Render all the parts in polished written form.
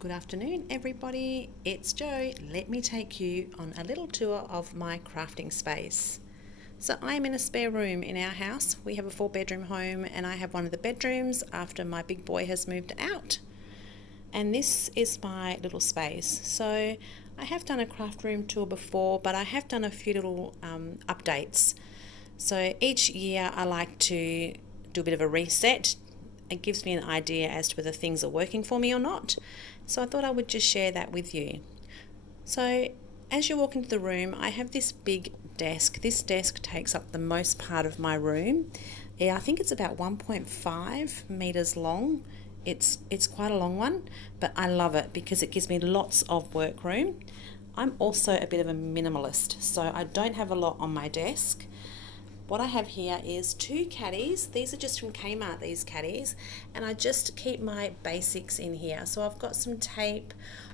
Good afternoon, everybody. It's Jo. Let me take you on a little tour of my crafting space. So I'm in a spare room in our house. We have a 4-bedroom home and I have one of the bedrooms after my big boy has moved out. And this is my little space. So I have done a craft room tour before, but I have done a few little updates. So each year I like to do a bit of a reset. It gives me an idea as to whether things are working for me or not. So I thought I would just share that with you. So as you walk into the room, I have this big desk. This desk takes up the most part of my room. Yeah, I think it's about 1.5 meters long. It's quite a long one, but I love it because it gives me lots of work room. I'm also a bit of a minimalist, so I don't have a lot on my desk. What I have here is 2 caddies. These are just from Kmart, these caddies, and I just keep my basics in here. So I've got some tape,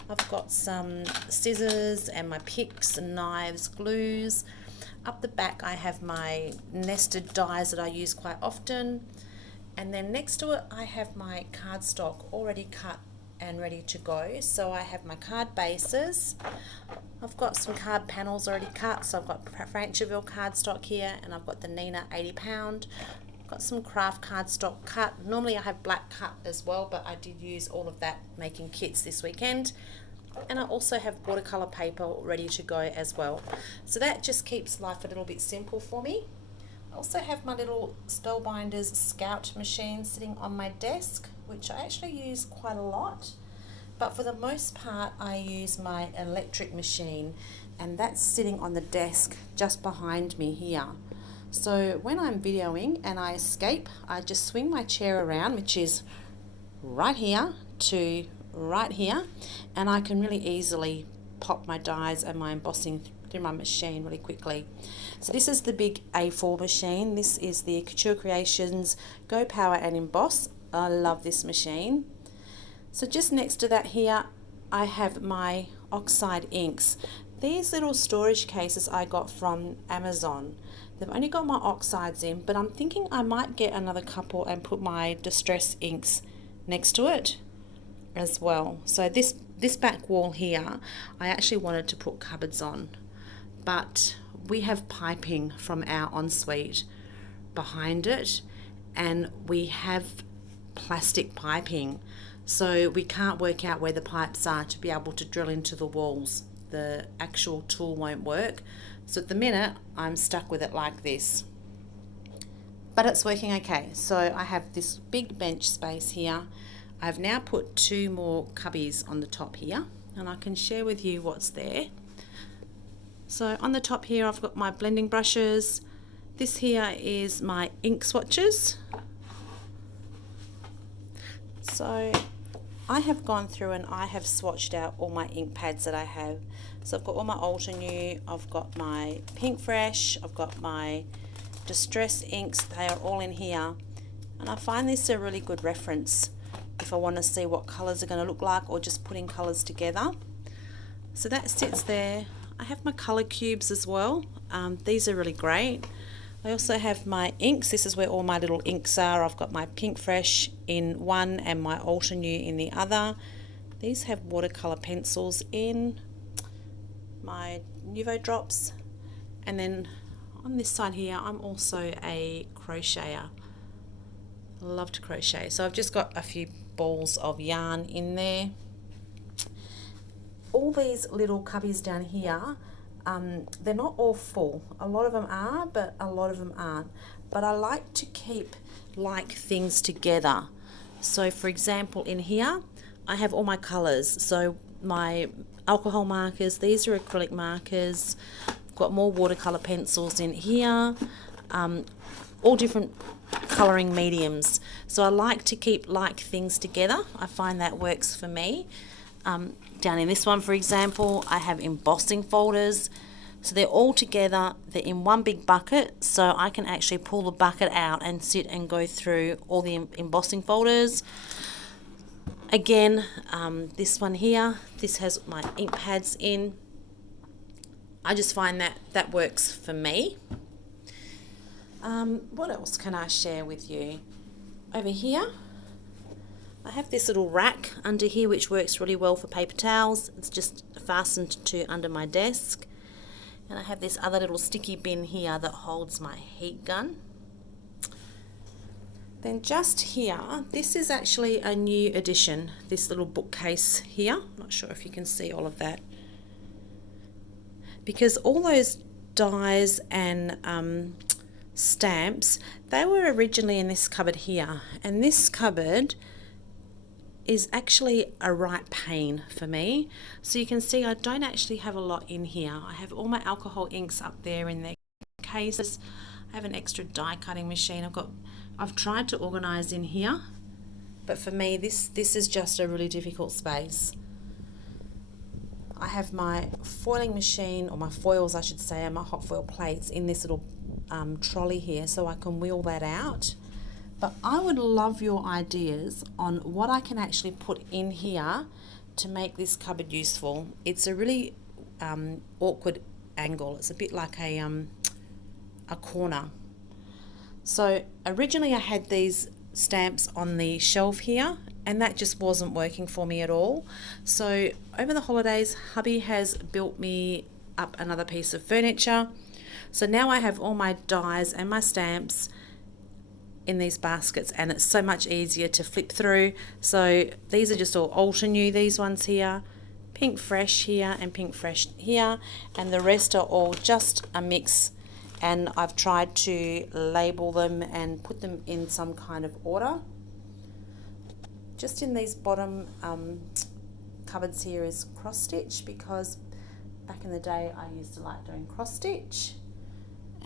I've got some scissors and my picks and knives, glues. Up the back I have my nested dies that I use quite often, and then next to it I have my cardstock already cut and ready to go. So I have my card bases. I've got some card panels already cut, so I've got Franchoville cardstock here, and I've got the Nina 80 pound. I've got some craft cardstock cut. Normally I have black cut as well, but I did use all of that making kits this weekend. And I also have watercolor paper ready to go as well. So that just keeps life a little bit simple for me. I also have my little Spellbinders Scout machine sitting on my desk, which I actually use quite a lot. But for the most part, I use my electric machine, and that's sitting on the desk just behind me here. So when I'm videoing and I escape, I just swing my chair around, which is right here to right here, and I can really easily pop my dies and my embossing through my machine really quickly. So this is the big A4 machine. This is the Couture Creations Go Power and Emboss. I love this machine. So just next to that here, I have my oxide inks. These little storage cases I got from Amazon. They've only got my oxides in, but I'm thinking I might get another couple and put my distress inks next to it as well. So this back wall here, I actually wanted to put cupboards on, but we have piping from our ensuite behind it, and we have plastic piping, so we can't work out where the pipes are to be able to drill into the walls. The actual tool won't work, so at the minute I'm stuck with it like this, but it's working okay. So I have this big bench space here. I've now put 2 more cubbies on the top here, and I can share with you what's there. So on the top here I've got my blending brushes. This here is my ink swatches. So I have gone through and I have swatched out all my ink pads that I have. So I've got all my Ultra New, I've got my Pink Fresh, I've got my Distress inks. They are all in here, and I find this a really good reference if I want to see what colours are going to look like, or just putting colours together. So that sits there. I have my colour cubes as well. These are really great. I also have my inks. This is where all my little inks are. I've got my Pink Fresh in one and my Ultra New in the other. These have watercolour pencils in, my Nuvo drops, and then on this side here I'm also a crocheter. I love to crochet, so I've just got a few balls of yarn in there. All these little cubbies down here, they're not all full. A lot of them are, but a lot of them aren't. But I like to keep like things together. So for example, in here I have all my colours. So my alcohol markers, these are acrylic markers. I've got more watercolour pencils in here, all different colouring mediums. So I like to keep like things together. I find that works for me. Down in this one, for example, I have embossing folders. So they're all together, they're in one big bucket, so I can actually pull the bucket out and sit and go through all the embossing folders. Again, this one here, this has my ink pads in. I just find that works for me. What else can I share with you? Over here I have this little rack under here which works really well for paper towels. It's just fastened to under my desk. And I have this other little sticky bin here that holds my heat gun. Then just here, this is actually a new addition, this little bookcase here. I'm not sure if you can see all of that. Because all those dies and stamps, they were originally in this cupboard here. And this cupboard is actually a right pain for me. So you can see I don't actually have a lot in here. I have all my alcohol inks up there in their cases. I have an extra die cutting machine. I've tried to organise in here, but for me this is just a really difficult space. I have my foiling machine, or my foils I should say, and my hot foil plates in this little trolley here, so I can wheel that out. But I would love your ideas on what I can actually put in here to make this cupboard useful. It's a really awkward angle. It's a bit like a corner. So originally I had these stamps on the shelf here, and that just wasn't working for me at all. So over the holidays, hubby has built me up another piece of furniture. So now I have all my dies and my stamps in these baskets, and it's so much easier to flip through. So these are just all ultra new, these ones here, pink fresh here and pink fresh here, and the rest are all just a mix. And I've tried to label them and put them in some kind of order. Just in these bottom cupboards here is cross stitch, because back in the day I used to like doing cross stitch.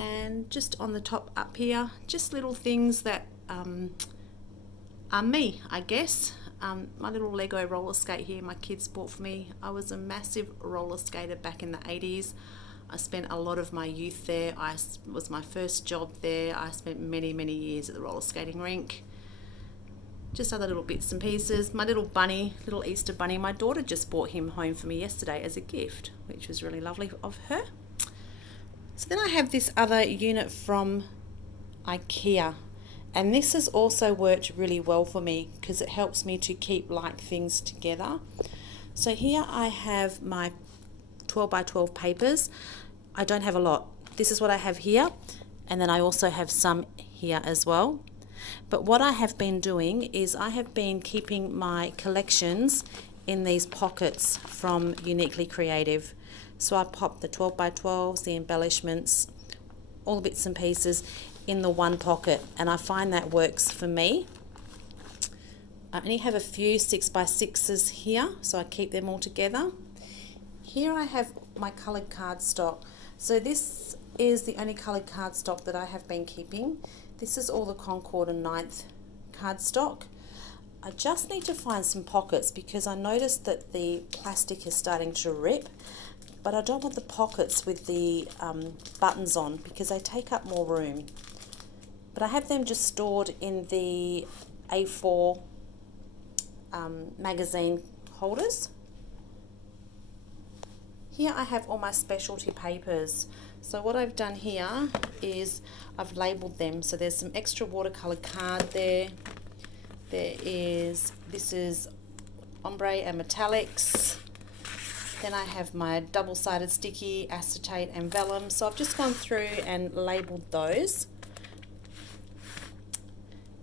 And just on the top up here, just little things that are me, I guess. My little Lego roller skate here my kids bought for me. I was a massive roller skater back in the 80s. I spent a lot of my youth there. It was my first job there. I spent many, many years at the roller skating rink. Just other little bits and pieces. My little bunny, little Easter bunny, my daughter just brought him home for me yesterday as a gift, which was really lovely of her. So then I have this other unit from IKEA, and this has also worked really well for me because it helps me to keep like things together. So here I have my 12 by 12 papers. I don't have a lot. This is what I have here, and then I also have some here as well. But what I have been doing is I have been keeping my collections in these pockets from Uniquely Creative. So I pop the 12 by 12s, the embellishments, all the bits and pieces in the one pocket, and I find that works for me. I only have a few 6 by 6s here, so I keep them all together. Here I have my coloured cardstock. So this is the only coloured cardstock that I have been keeping. This is all the Concord and 9th cardstock. I just need to find some pockets because I noticed that the plastic is starting to rip, but I don't want the pockets with the buttons on because they take up more room. But I have them just stored in the A4 magazine holders. Here I have all my specialty papers. So what I've done here is I've labelled them. So there's some extra watercolour card there. This is ombre and metallics. Then I have my double-sided sticky, acetate and vellum. So I've just gone through and labelled those.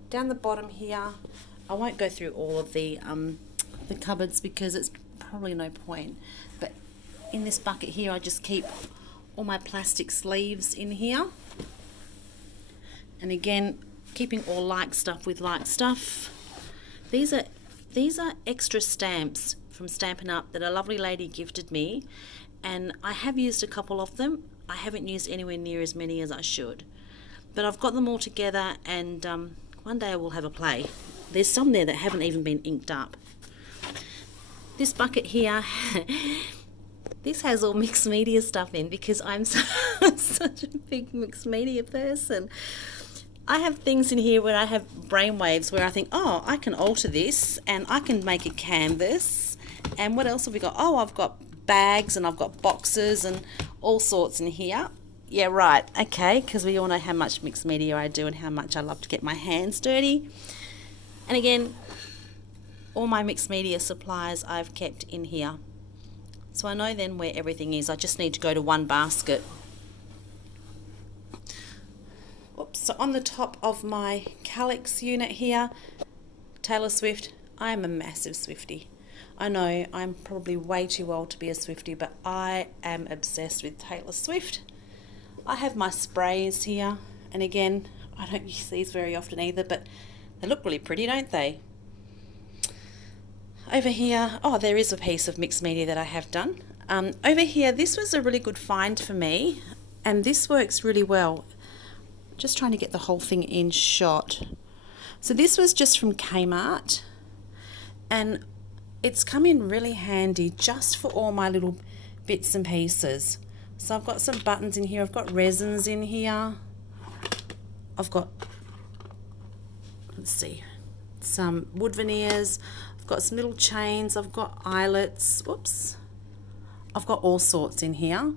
Down the bottom here, I won't go through all of the cupboards because it's probably no point. But in this bucket here, I just keep all my plastic sleeves in here. And again, keeping all like stuff with like stuff. These are extra stamps from Stampin' Up that a lovely lady gifted me, and I have used a couple of them. I haven't used anywhere near as many as I should, but I've got them all together, and one day I will have a play. There's some there that haven't even been inked up. This bucket here, this has all mixed media stuff in because I'm such a big mixed media person. I have things in here where I have brainwaves where I think, oh, I can alter this and I can make a canvas. And what else have we got? Oh, I've got bags and I've got boxes and all sorts in here. Yeah, right. Okay, because we all know how much mixed media I do and how much I love to get my hands dirty. And again, all my mixed media supplies I've kept in here. So I know then where everything is. I just need to go to one basket. Oops, so on the top of my Calyx unit here, Taylor Swift. I am a massive Swiftie. I know I'm probably way too old to be a Swiftie, but I am obsessed with Taylor Swift. I have my sprays here, and again, I don't use these very often either, but they look really pretty, don't they? Over here, oh, there is a piece of mixed media that I have done. Over here, this was a really good find for me, and this works really well. Just trying to get the whole thing in shot. So this was just from Kmart, and it's come in really handy just for all my little bits and pieces. So I've got some buttons in here, I've got resins in here, I've got, let's see, some wood veneers, I've got some little chains, I've got eyelets, whoops, I've got all sorts in here,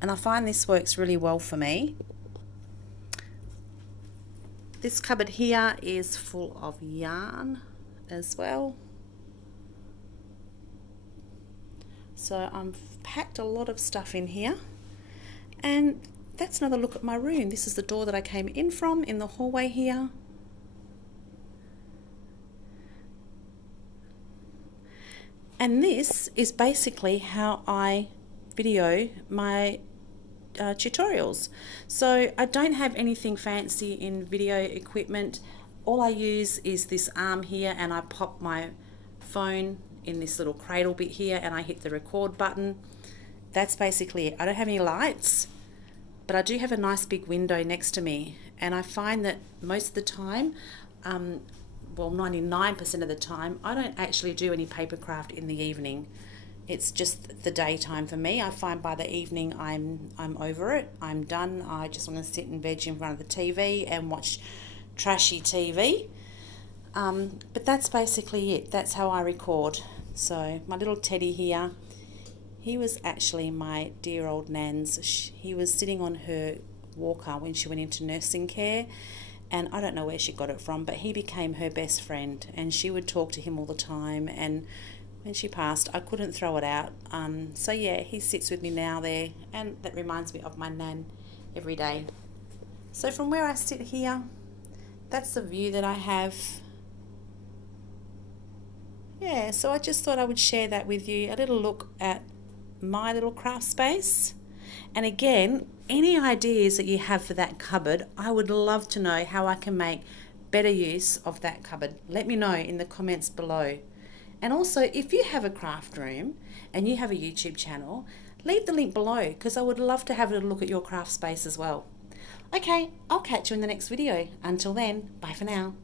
and I find this works really well for me. This cupboard here is full of yarn as well. So I've packed a lot of stuff in here, and that's another look at my room. This is the door that I came in from in the hallway here. And this is basically how I video my tutorials. So I don't have anything fancy in video equipment. All I use is this arm here, and I pop my phone in this little cradle bit here, and I hit the record button. That's basically it. I don't have any lights, but I do have a nice big window next to me, and I find that most of the time, well, 99% of the time, I don't actually do any paper craft in the evening. It's just the daytime for me. I find by the evening I'm over it. I'm done. I just want to sit and veg in front of the TV and watch trashy TV. But that's basically it. That's how I record. So my little teddy here, he was actually my dear old Nan's. He was sitting on her walker when she went into nursing care, and I don't know where she got it from, but he became her best friend, and she would talk to him all the time, and when she passed, I couldn't throw it out. So yeah, he sits with me now there, and that reminds me of my Nan every day. So from where I sit here, that's the view that I have. Yeah, so I just thought I would share that with you, a little look at my little craft space. And again, any ideas that you have for that cupboard, I would love to know how I can make better use of that cupboard. Let me know in the comments below. And also, if you have a craft room and you have a YouTube channel, leave the link below, because I would love to have a look at your craft space as well. Okay, I'll catch you in the next video. Until then, bye for now.